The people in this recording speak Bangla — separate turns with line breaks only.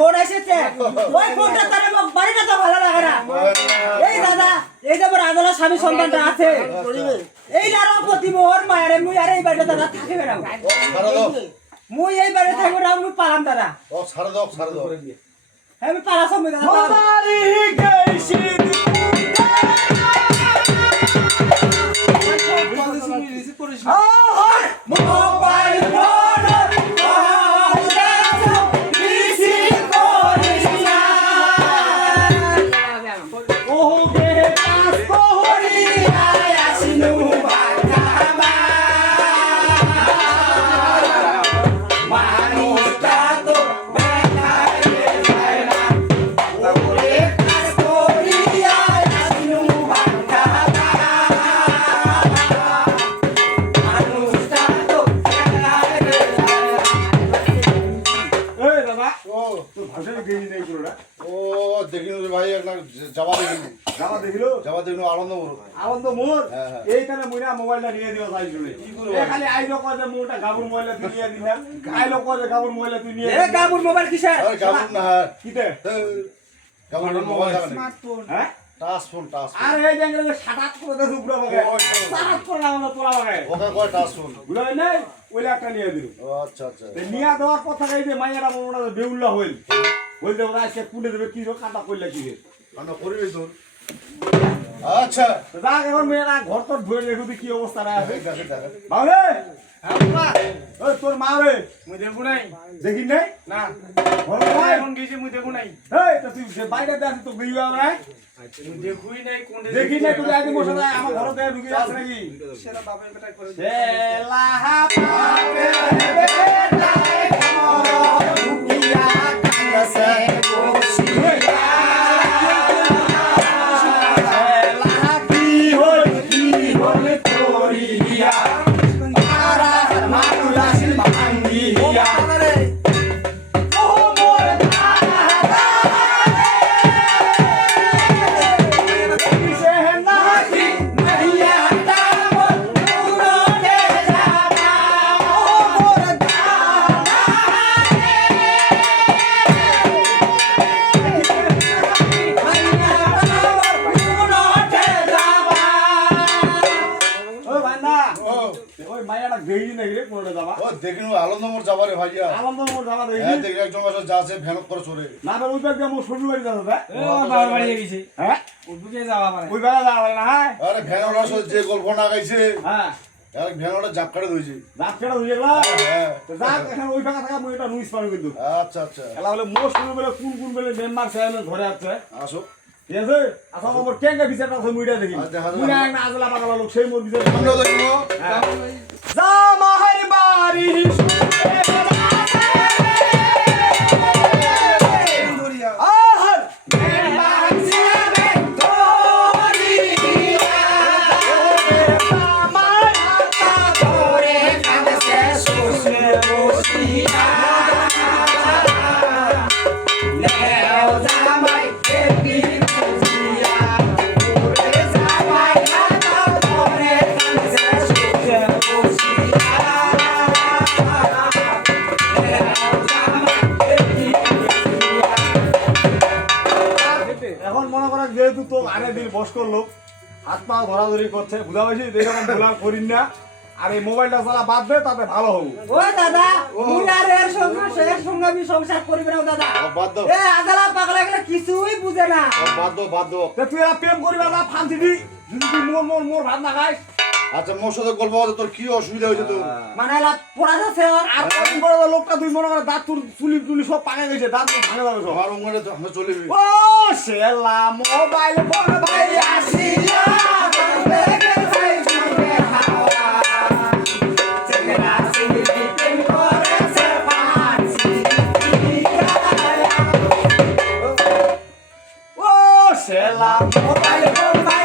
ফোন এসেছে। ওই ফোনটা তার বাড়িটা তো ভালো লাগে এই দাদা এই যে আমার স্বামী সন্তানটা আছে। এই দাঁড়া প্রতি মোহর মায়ারে মুই আর এই বাড়িটা দাদা থাকিবে না। মুই এই বাড়িতে থাকব না মুই পালাম দাদা।
ও সারদক সারদক
আমি পালা সময় না
ও ও দেখিনু রে ভাই একটা যাবা দেখিনু। যাবা দেখিনু আনন্দ করো
আনন্দ মোর
হ্যাঁ, হ্যাঁ।
এইখানে মুইনা মোবাইলটা নিয়ে দিও তাই
জুড়ে
খালি আইলো কয় যে মোটা গাবুর মোবাইলটা তুই নিয়ে দিনা আইলো কয় যে গাবুর মোবাইলটা তুই নিয়ে
এ গাবুর মোবাইল কিসের?
কাবুল না হ্যাঁ।
কিতে
মোবাইল স্মার্টফোন।
হ্যাঁ?
টাচ ফোন টাচ
আর এই সাতাত করে দেছে উপরে বাগে
ওই, ওই, ওই।
সাতাত করে না তোলা বাগে
ওকে কয় টাচ ফোন?
বুঝলে নাই? ওইলে একটা নিয়ে দিল।
আচ্ছা আচ্ছা।
নিয়ে দেওয়ার কথা এই যে মাইয়ারা বেউল্লা হইল। হইল ওরা কুলে দেবে কি কাটা করলে কি রে?
করিবি তোর। আচ্ছা।
তো যাক এখন মেয়েরা ঘর তোর দেখো তো কি অবস্থা রে আছে?
আছে দেখা
বাবরে ওই তোর মা রে।
মুই দেখু নাই।
দেখি নাই?
না।
ঘর নাই
এখন গেছে মুই দেখু নাই।
এই তো তুই যে বাইরে দেখ তো গইও আমরা
দেখুই নাই কোন
দেখি না তুই আগে বসে আমার ঘর থেকে ঢুকে যাস নাকি?
বাপের বেটা করে
ও
দেখিনু আনন্দ মোর যাবা রে ভাইয়া। হ্যাঁ দেখি একজন আছে যা আছে ভ্যানক করে চলে
বাবার বাড়ি গেছে।
হ্যাঁ?
ওদিকে যাওয়া পারে।
ওই বেলা যাওয়া না হ্যাঁ?
আরে যে গল্প না গাইছে
হ্যাঁ।
আর ভ্যানওয়ালা জাপ কাটে ধইছে
রাত কেটে হয়ে গেল
হ্যাঁ
যাক এখন ওই ফাঁকা থাকা মুই এটা নুইস পারো কিন্তু।
আচ্ছা আচ্ছা।
এলা হলে মোস্ট বেলে কোন কোন বেলে মেম্বার চেয়ারম্যান ধরে আছে
আসো।
ঠিক আছে? আচ্ছা আমার কেঙ্গা বিচারটা আছে মুইটা দেখি।
আচ্ছা,
না আজলা পাগলা লোক সেই মোর বিচার
আমরা
যা মাহের বাড়ি তো আরে দিন বস করল হাত পা ধরাধরি করছে বুঝা পাইছি এরকম ভুলা করিন না। আর এই মোবাইলটা সারা বাদ দে তাতে ভালো হব।
ও দাদা মুই আর এর সঙ্গে এর সঙ্গে আমি সংসার করিবে না দাদা।
বাদ দাও।
এ আদালা পাগলা গেলে কিছুই বুঝে না।
বাদ দাও বাদ দাও।
তুই এরা প্রেম করিবা না ফান্তি দি। যদি তুই মোর মোর মোর ভাত না খাইস
আচ্ছা মোর সাথে গল্প হবে তোর কি অসুবিধা হয়েছে তোর?
মানে এলা পড়া যাচ্ছে আর
আর কদিন পরে লোকটা তুই মনে করে দাঁত তুল চুলি টুলি সব পাকে গেছে দাঁত মুখ ভাঙে যাবে সব।
আমার উঙ্গলে তো আমরা চলে যাবি।
ও সেলা মোবাইল ফোন ভাই আসিয়া সেলা মোবাইল ফোন ভাই